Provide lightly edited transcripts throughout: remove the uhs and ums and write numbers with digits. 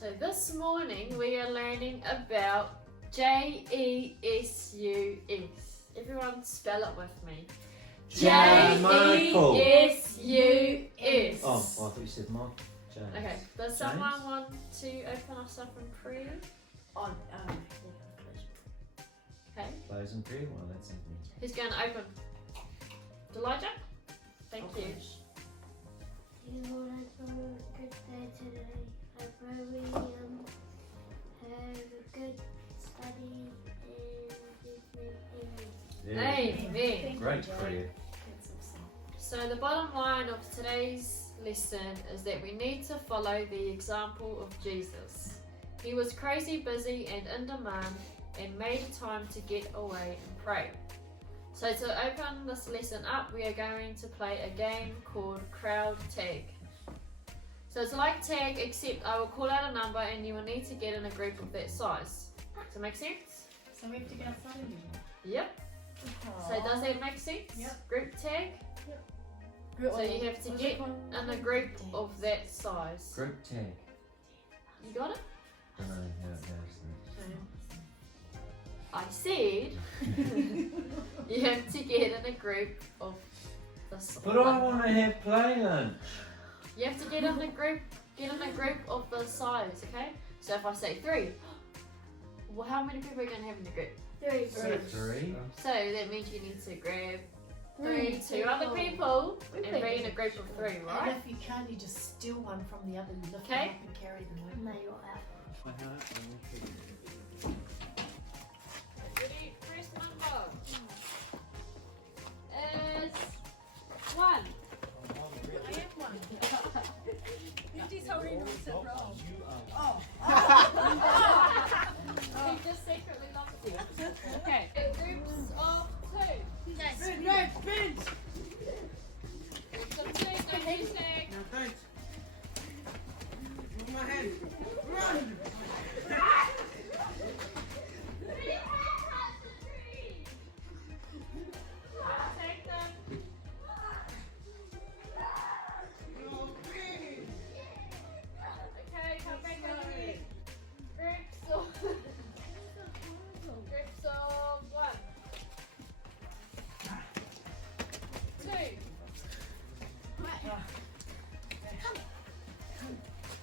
So this morning we are learning about J-E-S-U-S. Everyone spell it with me. J-E-S-U-S. Oh, I thought you said Michael. James. Okay, does someone want to open us up in prayer? Okay, Close and prayer. Well, that's something. who's going to open? Elijah? Thank you. Dear Lord, I pray a good day today. I pray we have a good study and Amen. Great prayer. So the bottom line of today's lesson is that we need to follow the example of Jesus. He was crazy busy and in demand and made time to get away and pray. So to open this lesson up, we are going to play a game called Crowd Tag. So it's like tag, except I will call out a number and you will need to get in a group of that size. Does that make sense? So we have to get outside of you. Yep. So does that make sense? Yep. Group tag? So you have to get in a group of that size. Group tag. You got it? I don't know how it goes. I said you have to get in a group of this. But I want to have play lunch. You have to get in a group of the size, okay? So if I say 3, well, how many people are you going to have in the group? 3. 3. So that means you need to grab 2 other people and be in a group of 3, And right? if you can't, you just steal one from the other, lift Okay. them up and carry them over. No, you're out. Ready? First number is 1. I have one. Who's holding on to roll? He just secretly loves you. Okay. Groups of 2. Groups of 2. Don't you say? No thanks. Move my hand. Run! Take them. Okay, come back over here. Groups of 1. 2.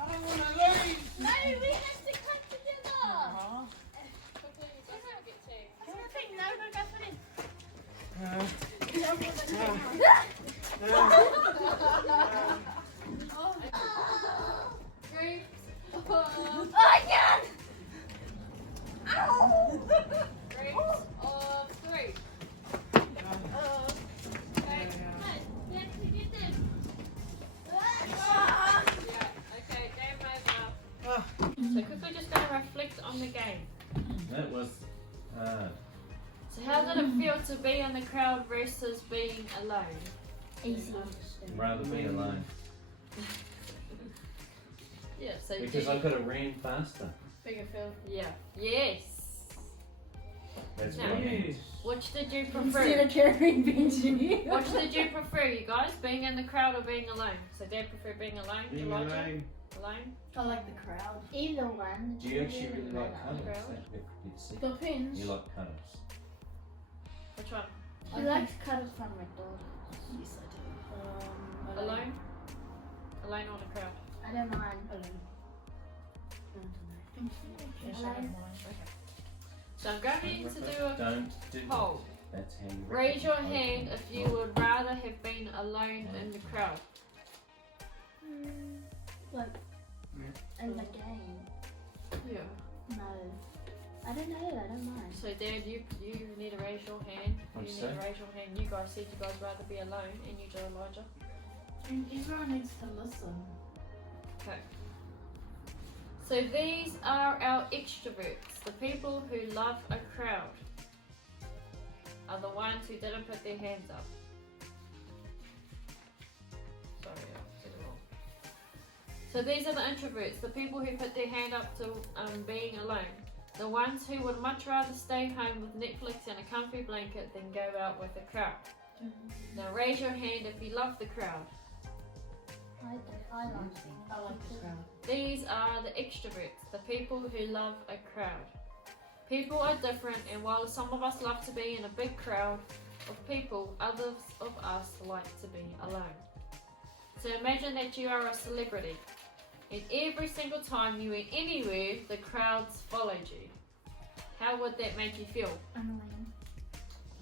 I don't want to leave. No, we have to come together. Quickly, you guys will get 2. Groups of I can! Groups of 3. Okay. Yeah. Okay, game over. So quickly just going to reflect on the game. That was. So how did it feel to be in the crowd versus being alone? Easy. Rather be alone. Yeah, so Because I could have ran faster. Bigger Phil. Yeah. Yes. That's No. what I mean. Which did you Instead prefer? of carrying Benji. Which did you prefer, you guys? Being in the crowd or being alone? So Dad prefer being alone? Being Elijah? alone. Alone? I like the crowd. Either one. Do you actually really like Cuddle. cuddles? Really? You'd see. Depends. You like cuddles. Which one? She likes cuddles from McDonald's. Yes, I do. Alone? Alone or the crowd? I don't mind. Alone. Alone. Yes, I don't mind. So I'm going to do a Don't do poll. that. That's how you Raise your recognize hand if you would rather have been alone in the crowd. Like, in the game. Yeah. No. I don't know, I don't mind. So Dad, you need to raise your hand. You What'd need you to say? raise your hand. You guys said you guys rather be alone, and you do, Elijah. And everyone needs to listen. Okay. So these are our extroverts, the people who love a crowd. Are the ones who didn't put their hands up. Sorry, I said it wrong. So these are the introverts, the people who put their hand up to being alone. The ones who would much rather stay home with Netflix and a comfy blanket than go out with a crowd. Now raise your hand if you love the crowd. I like it. I like the crowd. These are the extroverts, the people who love a crowd. People are different, and while some of us love to be in a big crowd of people, others of us like to be alone. So imagine that you are a celebrity, and every single time you went anywhere, the crowds followed you. How would that make you feel? Annoying.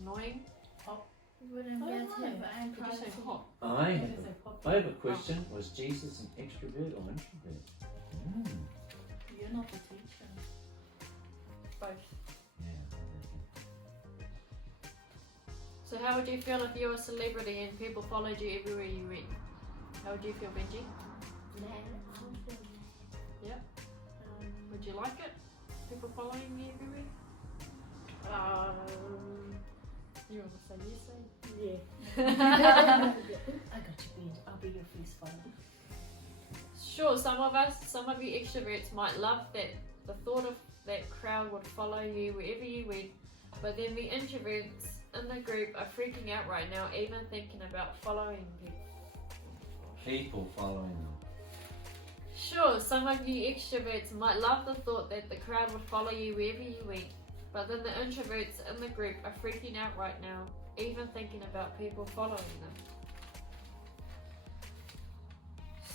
Annoying? You wouldn't be able to but I'm Did you proud say of hot? I have a question. Was Jesus an extrovert or introvert? You're not the teacher. Both. Yeah, So how would you feel if you were a celebrity and people followed you everywhere you went? How would you feel, Benji? Yep. Would you like it? People following me everywhere? You want to say yes, say? Yeah. I got you, Ben. I'll be your first follower. Sure, some of you extroverts might love that the thought of that crowd would follow you wherever you went, but then the introverts in the group are freaking out right now, even thinking about following people. People following them. Sure, some of you extroverts might love the thought that the crowd would follow you wherever you went, but then the introverts in the group are freaking out right now, even thinking about people following them.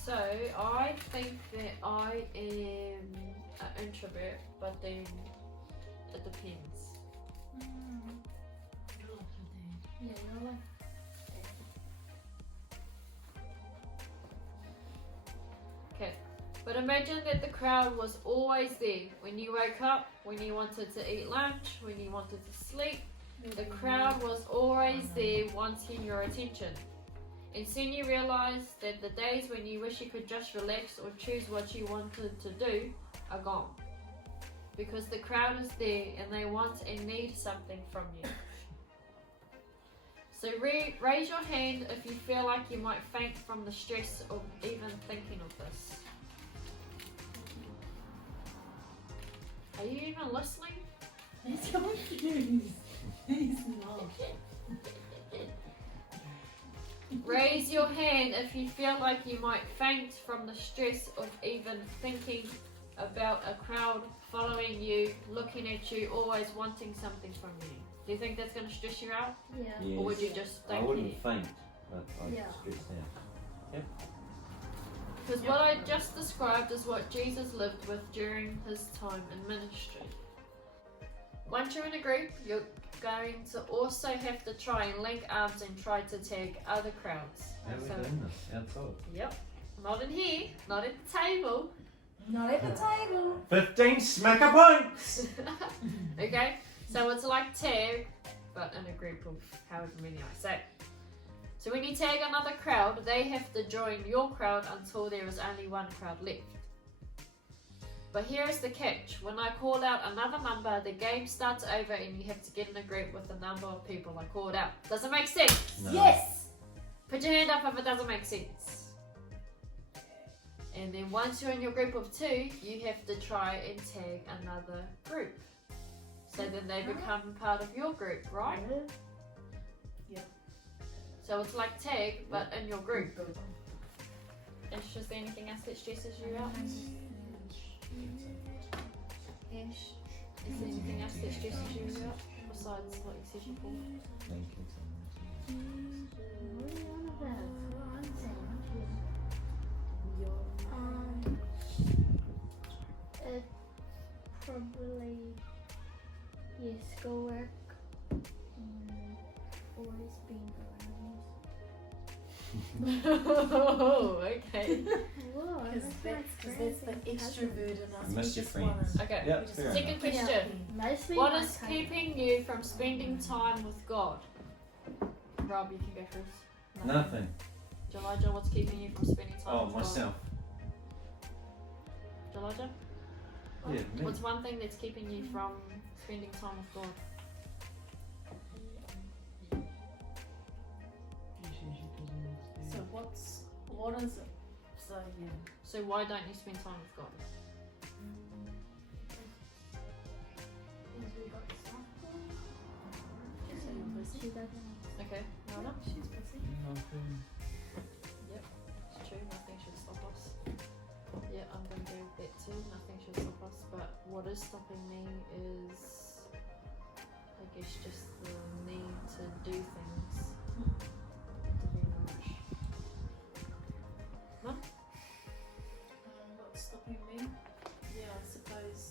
So, I think that I am an introvert, but then it depends. You're lucky, Dan. Yeah, you're like. Okay, but imagine that the crowd was always there when you woke up, when you wanted to eat lunch, when you wanted to sleep. The crowd was always there wanting your attention. And soon you realize that the days when you wish you could just relax or choose what you wanted to do are gone. Because the crowd is there and they want and need something from you. So raise your hand if you feel like you might faint from the stress of even thinking of this. Are you even listening? He's confused. He's not. Raise your hand if you feel like you might faint from the stress of even thinking about a crowd following you, looking at you, always wanting something from you. Do you think that's going to stress you out? Yeah. Yes. Or would you just I don't wouldn't care? faint, but I'd Yeah. stress out. Because what I just described is what Jesus lived with during his time in ministry. Once you're in a group, you're going to also have to try and link arms and try to tag other crowds. How are we So- doing this? Outside? Yep. Not in here, not at the table. Not at the table. 15 smacker points! Okay? So it's like tag, but in a group of however many I say. So when you tag another crowd, they have to join your crowd until there is only one crowd left. But here is the catch. When I call out another number, the game starts over and you have to get in a group with the number of people I called out. Does it make sense? No. Yes! Put your hand up if it doesn't make sense. And then once you're in your group of two, you have to try and tag another group. So then they become part of your group, right? Yep. So it's like tag, but in your group. Is there anything else that stresses you out? Ash, is there anything else that stresses you out besides what you said before? Thank you so much. What are you on about? What I'm saying? It's probably your schoolwork and always being around Oh, okay. you. Whoa, Because that's the extrovert in us. You missed We your just wanna- friends. Okay. Yeah, we just fair wanna- Second enough. question. Mostly What my is cousin. keeping you from spending time with God? Rob, you can go first. Nothing. Elijah, what's keeping you from spending time Oh, with myself. God? Elijah, Yeah, me. what's one thing that's keeping you from spending time with God? So what is it? So yeah. So why don't you spend time with God? Because we got softball. So you're busy? She doesn't. Okay, Nana? She's busy. It's true, nothing yeah, I'm gonna do that too. Nothing should stop us. But what is stopping me is, I guess, just the need to do things. To be much. Mum? What's stopping me? Yeah, I suppose.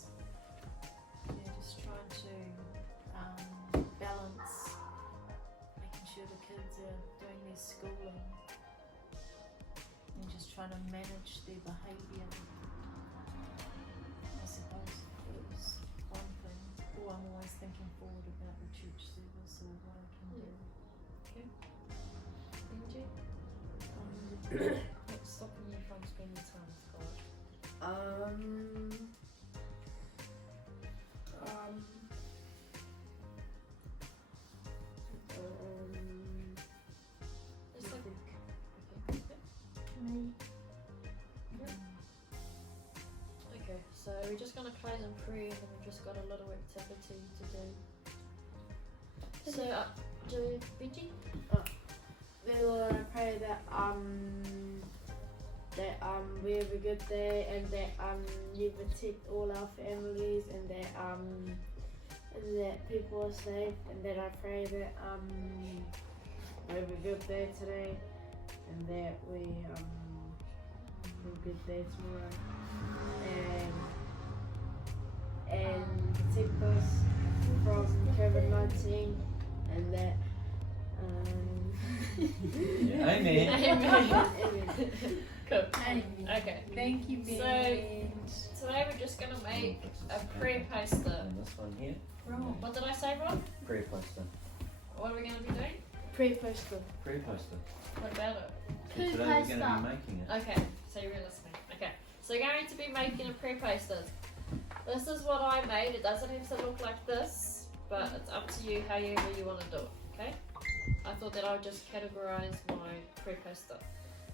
Yeah, just trying to balance making sure the kids are doing their schooling and just trying to manage their behaviour. I suppose it was one thing. Or I'm always thinking forward about the church service or what I can do. Okay. Benji? What's stopping you from spending time with God? Just like, Me. okay, so we're just gonna close in prayer and then we've just got a little activity to do. So, do Benji? Dear Lord, I pray that we have a good day and that you protect all our families and that people are safe, and that I pray that we have a good day today and that we have a good day tomorrow and protect us from COVID-19 and that Yeah, amen. Cool. Amen. Okay. Thank you, So- Ben. Today we're just gonna make a prayer poster. And this one here, What did I say, Rob? prayer poster. What are we gonna be doing? Pray poster. Prayer poster. What about it? So today we're going to be making it. Okay, so you're listening. Okay, so we're going to be making a prayer poster. This is what I made. It doesn't have to look like this, but it's up to you however you want to do it. Okay? I thought that I would just categorize my prayer poster.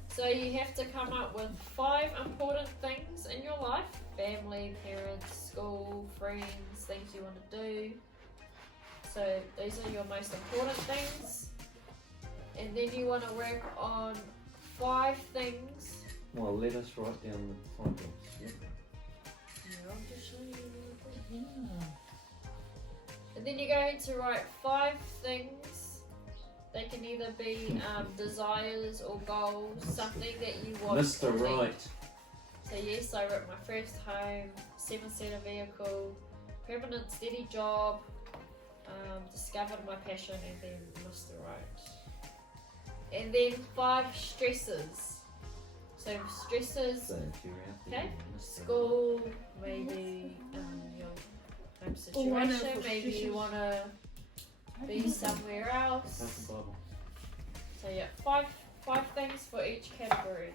So you have to come up with 5 important things in your life: family, parents, school, friends, things you want to do. So these are your most important things. And then you want to work on 5 things. Well, let us write down the titles. Yep. Yeah, I'm just showing you a little bit. And then you're going to write 5 things. They can either be desires or goals, something that you want. Mr. to be. Right. So yes, I wrote my first home, 7-seater vehicle, permanent steady job, discovered my passion, and then Mr. Right. And then 5 stresses. So stresses, So if you're out there, Okay. Mr. school, maybe your home situation, maybe you want to be somewhere Right. else. Take the Bible. So yeah, 5 things for each category.